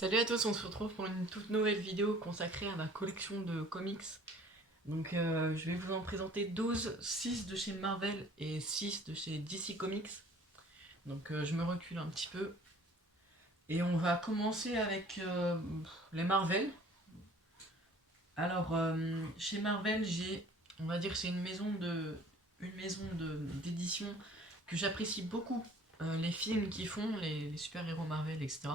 Salut à tous, on se retrouve pour une toute nouvelle vidéo consacrée à ma collection de comics. Donc je vais vous en présenter 12, 6 de chez Marvel et 6 de chez DC Comics. Donc je me recule un petit peu. Et on va commencer avec les Marvel. Alors chez Marvel, on va dire que c'est une maison d'édition que j'apprécie beaucoup. Les films qu'ils font, les super-héros Marvel, etc.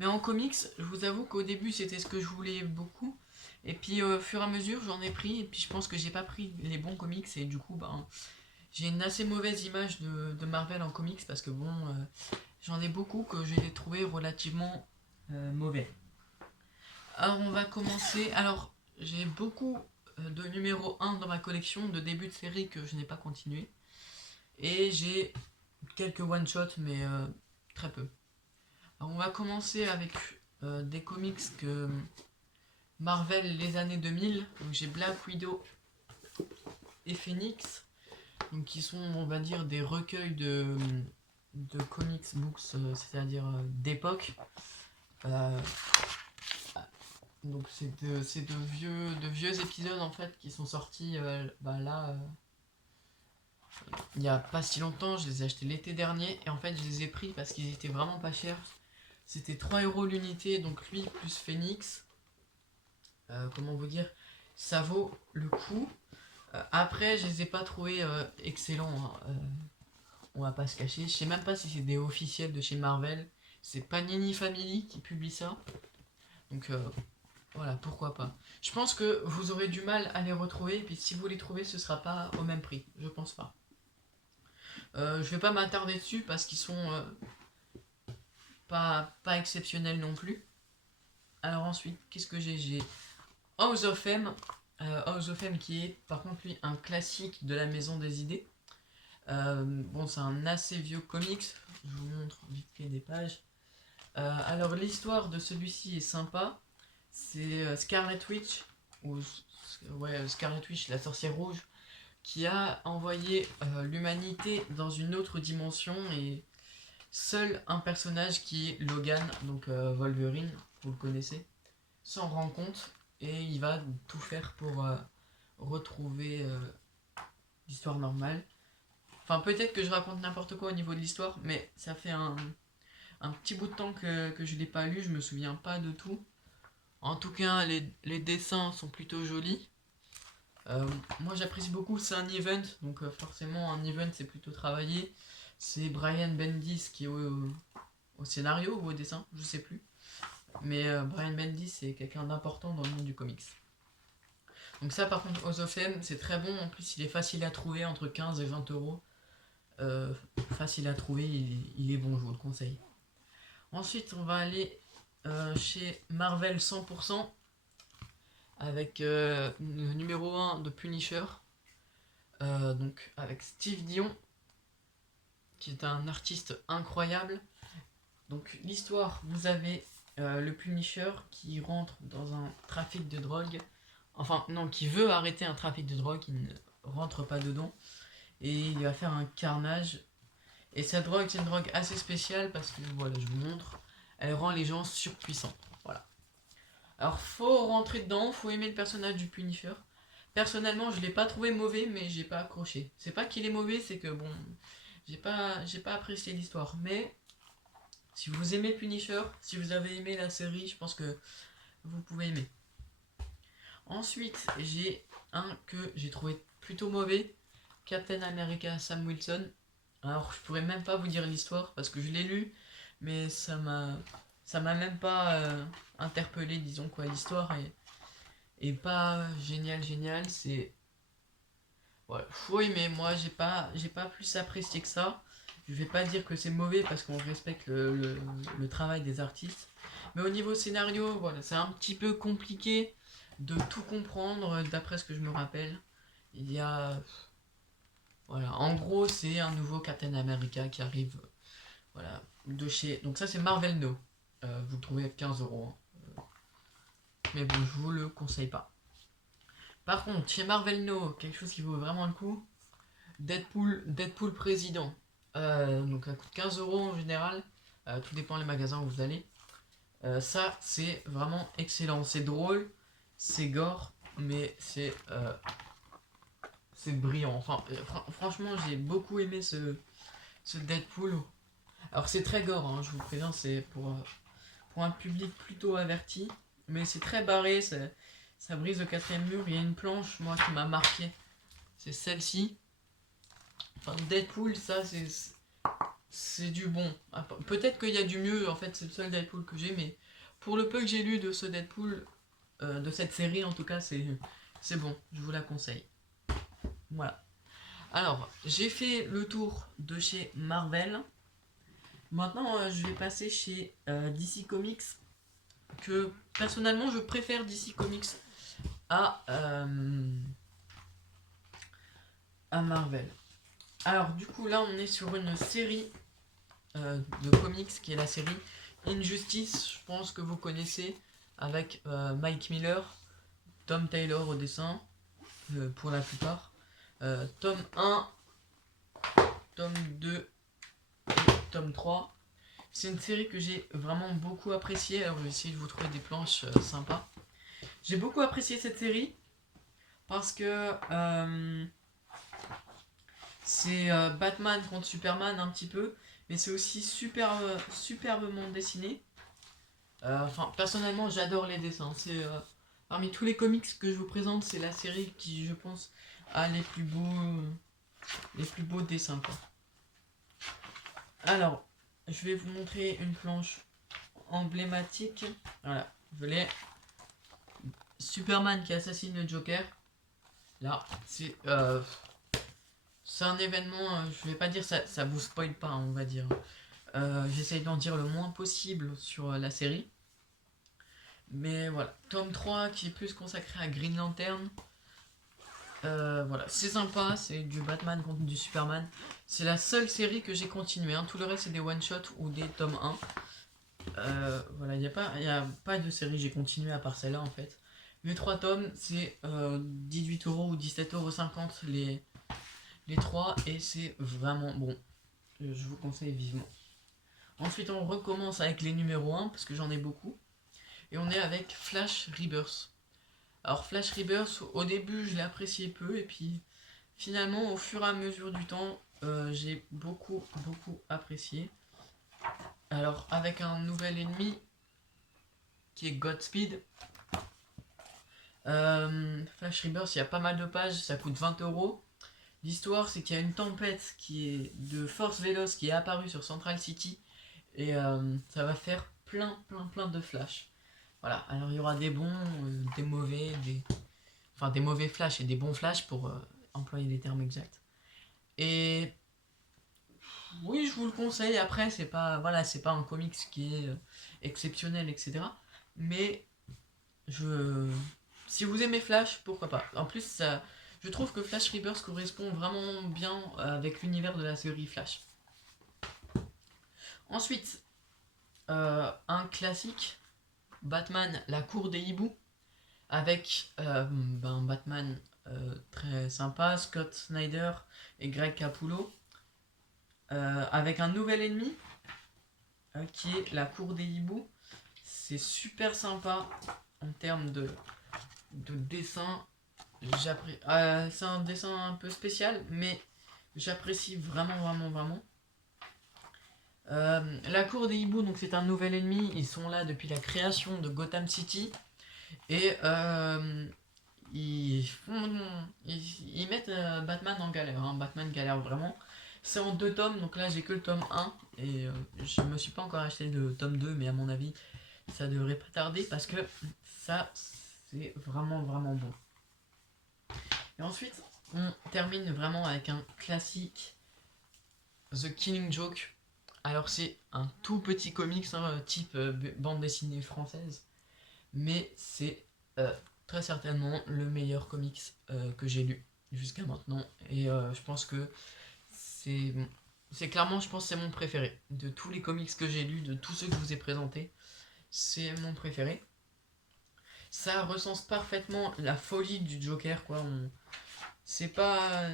Mais en comics, je vous avoue qu'au début c'était ce que je voulais beaucoup. Et puis au fur et à mesure j'en ai pris. Et puis je pense que j'ai pas pris les bons comics. Et du coup, ben, j'ai une assez mauvaise image de Marvel en comics. Parce que bon, j'en ai beaucoup que j'ai trouvé relativement mauvais. Alors on va commencer. Alors j'ai beaucoup de numéro 1 dans ma collection de début de série que je n'ai pas continué. Et j'ai quelques one-shots mais très peu. Alors on va commencer avec des comics que Marvel les années 2000. Donc j'ai Black Widow et Phoenix. Donc qui sont, on va dire, des recueils de comics books, c'est-à-dire d'époque. Euh, donc c'est de vieux épisodes en fait qui sont sortis là il y a pas si longtemps. Je les ai achetés l'été dernier et en fait je les ai pris parce qu'ils étaient vraiment pas chers. C'était 3 € l'unité, donc lui plus Phoenix. Comment vous dire, ça vaut le coup. Après, je les ai pas trouvés excellents, hein. On va pas se cacher. Je sais même pas si c'est des officiels de chez Marvel. C'est Panini Family qui publie ça. Donc voilà, pourquoi pas. Je pense que vous aurez du mal à les retrouver. Et puis si vous les trouvez, ce sera pas au même prix. Je pense pas. Je vais pas m'attarder dessus parce qu'ils sont pas exceptionnels non plus. Alors ensuite, qu'est-ce que j'ai House of M. House of M qui est par contre lui un classique de la maison des idées. Bon, c'est un assez vieux comics. Je vous montre vite fait des pages. Alors l'histoire de celui-ci est sympa. C'est Scarlet Witch, ou ouais, Scarlet Witch, la sorcière rouge, qui a envoyé l'humanité dans une autre dimension et seul un personnage qui est Logan, donc Wolverine, vous le connaissez, s'en rend compte et il va tout faire pour retrouver l'histoire normale. Enfin, peut-être que je raconte n'importe quoi au niveau de l'histoire, mais ça fait un petit bout de temps que je l'ai pas lu, je me souviens pas de tout. En tout cas, les dessins sont plutôt jolis. Moi j'apprécie beaucoup, c'est un event, donc forcément un event c'est plutôt travaillé. C'est Brian Bendis qui est au scénario ou au dessin, je sais plus. Mais Brian Bendis c'est quelqu'un d'important dans le monde du comics. Donc ça par contre, House of M, c'est très bon, en plus il est facile à trouver, entre 15 et 20 €. Facile à trouver, il est bon, je vous le conseille. Ensuite, on va aller chez Marvel 100% avec le numéro 1 de Punisher, donc avec Steve Dion, qui est un artiste incroyable. Donc l'histoire, vous avez le Punisher qui rentre dans un trafic de drogue, enfin non, qui veut arrêter un trafic de drogue, il ne rentre pas dedans, et il va faire un carnage. Et cette drogue, c'est une drogue assez spéciale parce que, voilà, je vous montre, elle rend les gens surpuissants. Voilà. Alors, faut rentrer dedans, faut aimer le personnage du Punisher. Personnellement, je l'ai pas trouvé mauvais, mais j'ai pas accroché. C'est pas qu'il est mauvais, c'est que bon, j'ai pas apprécié l'histoire. Mais si vous aimez Punisher, si vous avez aimé la série, je pense que vous pouvez aimer. Ensuite, j'ai un que j'ai trouvé plutôt mauvais, Captain America Sam Wilson. Alors, je pourrais même pas vous dire l'histoire parce que je l'ai lu, mais ça m'a même pas interpellé, disons quoi. L'histoire est pas génial. C'est ouais, oui, mais moi j'ai pas plus apprécié que ça. Je vais pas dire que c'est mauvais parce qu'on respecte le travail des artistes. Mais au niveau scénario, voilà, c'est un petit peu compliqué de tout comprendre d'après ce que je me rappelle. Il y a. Voilà, en gros, c'est un nouveau Captain America qui arrive voilà, de chez. Donc, ça, c'est Marvel No. Vous le trouvez à 15 €, hein. Mais bon, je vous le conseille pas. Par contre, chez Marvel No, quelque chose qui vaut vraiment le coup, Deadpool président. Donc ça coûte 15 € en général. Tout dépend les magasins où vous allez. Ça, c'est vraiment excellent. C'est drôle, c'est gore, mais c'est brillant. Enfin, franchement, j'ai beaucoup aimé ce Deadpool. Alors, c'est très gore, hein, je vous préviens, c'est pour un public plutôt averti, mais c'est très barré, ça brise le quatrième mur. Il y a une planche, moi, qui m'a marqué, c'est celle-ci. Enfin, Deadpool, ça, c'est du bon. Peut-être qu'il y a du mieux, en fait, c'est le seul Deadpool que j'ai, mais pour le peu que j'ai lu de ce Deadpool, de cette série en tout cas, c'est bon, je vous la conseille. Voilà. Alors, j'ai fait le tour de chez Marvel. Maintenant, je vais passer chez DC Comics, que personnellement, je préfère DC Comics à, à Marvel. Alors, du coup, là, on est sur une série de comics qui est la série Injustice. Je pense que vous connaissez, avec Mike Miller, Tom Taylor au dessin, pour la plupart. Tome 1, tome 2 et tome 3. C'est une série que j'ai vraiment beaucoup appréciée. Alors, je vais essayer de vous trouver des planches sympas. J'ai beaucoup apprécié cette série parce que c'est Batman contre Superman un petit peu, mais c'est aussi superbement dessiné. Enfin, personnellement, j'adore les dessins. C'est parmi tous les comics que je vous présente, c'est la série qui, je pense, a les plus beaux dessins, quoi. Alors, je vais vous montrer une planche emblématique. Voilà, je l'ai. Superman qui assassine le Joker. Là, c'est un événement, je vais pas dire ça vous spoil pas, on va dire. J'essaye d'en dire le moins possible sur la série. Mais voilà, tome 3 qui est plus consacré à Green Lantern. Voilà, c'est sympa, c'est du Batman contre du Superman. C'est la seule série que j'ai continué, hein. Tout le reste c'est des one-shots ou des tomes 1. Voilà, il n'y a pas de série j'ai continué à part celle-là en fait. Les 3 tomes, c'est 18€ ou 17,50€ les 3 et c'est vraiment bon. Je vous conseille vivement. Ensuite, on recommence avec les numéros 1 parce que j'en ai beaucoup. Et on est avec Flash Rebirth. Alors, Flash Rebirth, au début, je l'ai apprécié peu. Et puis, finalement, au fur et à mesure du temps, j'ai beaucoup apprécié. Alors, avec un nouvel ennemi qui est Godspeed. Flash Rebirth, il y a pas mal de pages, ça coûte 20€. L'histoire, c'est qu'il y a une tempête qui est de Force Veloce qui est apparue sur Central City et ça va faire plein de flash. Voilà, alors il y aura des bons, des mauvais, enfin des mauvais flash et des bons flash pour employer les termes exacts. Et oui, je vous le conseille. Après, c'est pas, voilà, c'est pas un comics qui est exceptionnel, etc. Mais si vous aimez Flash, pourquoi pas. En plus, je trouve que Flash Rebirth correspond vraiment bien avec l'univers de la série Flash. Ensuite, un classique, Batman, la cour des hiboux, avec Batman très sympa, Scott Snyder et Greg Capullo, avec un nouvel ennemi qui est la cour des hiboux. C'est super sympa en termes de dessin. C'est un dessin un peu spécial, mais j'apprécie vraiment. La cour des hiboux, donc c'est un nouvel ennemi. Ils sont là depuis la création de Gotham City et ils mettent Batman en galère. Hein. Batman galère vraiment. C'est en 2 tomes, donc là j'ai que le tome 1 et je me suis pas encore acheté le tome 2, mais à mon avis ça devrait pas tarder parce que ça c'est vraiment bon. Et ensuite, on termine vraiment avec un classique, The Killing Joke. Alors c'est un tout petit comics, hein, type bande dessinée française, mais c'est très certainement le meilleur comics que j'ai lu jusqu'à maintenant. Et je pense que c'est clairement, je pense, c'est mon préféré. De tous les comics que j'ai lus, de tous ceux que je vous ai présentés, c'est mon préféré. Ça recense parfaitement la folie du Joker, quoi. C'est pas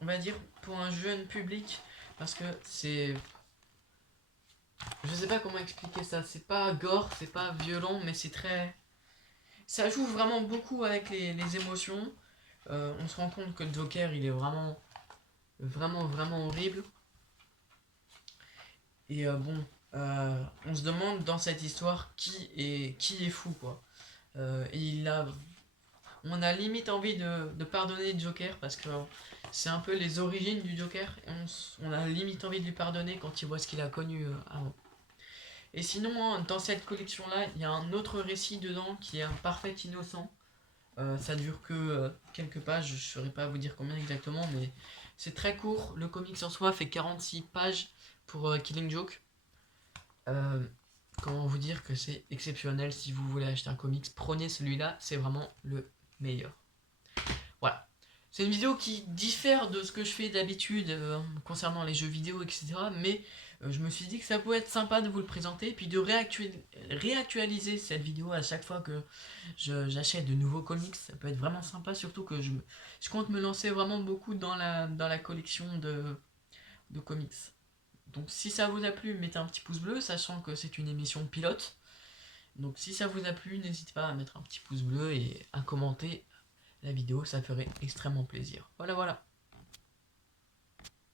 on va dire pour un jeune public parce que Je sais pas comment expliquer ça, c'est pas gore, c'est pas violent, mais c'est très... Ça joue vraiment beaucoup avec les émotions. On se rend compte que le Joker, il est vraiment, vraiment, vraiment horrible. Et on se demande dans cette histoire qui est fou, quoi. Et on a limite envie de pardonner le Joker parce que c'est un peu les origines du Joker. Et on a limite envie de lui pardonner quand il voit ce qu'il a connu avant. Et sinon, hein, dans cette collection-là, il y a un autre récit dedans qui est un parfait innocent. Ça dure que quelques pages, je ne saurais pas vous dire combien exactement, mais c'est très court. Le comics en soi fait 46 pages pour Killing Joke. Euh, Comment vous dire que c'est exceptionnel. Si vous voulez acheter un comics, prenez celui-là, c'est vraiment le meilleur. Voilà. C'est une vidéo qui diffère de ce que je fais d'habitude concernant les jeux vidéo, etc. Mais je me suis dit que ça pouvait être sympa de vous le présenter et puis de réactualiser cette vidéo à chaque fois que j'achète de nouveaux comics. Ça peut être vraiment sympa, surtout que je compte me lancer vraiment beaucoup dans la collection de comics. Donc si ça vous a plu, mettez un petit pouce bleu, sachant que c'est une émission pilote. Donc si ça vous a plu, n'hésitez pas à mettre un petit pouce bleu et à commenter la vidéo, ça ferait extrêmement plaisir. Voilà, voilà.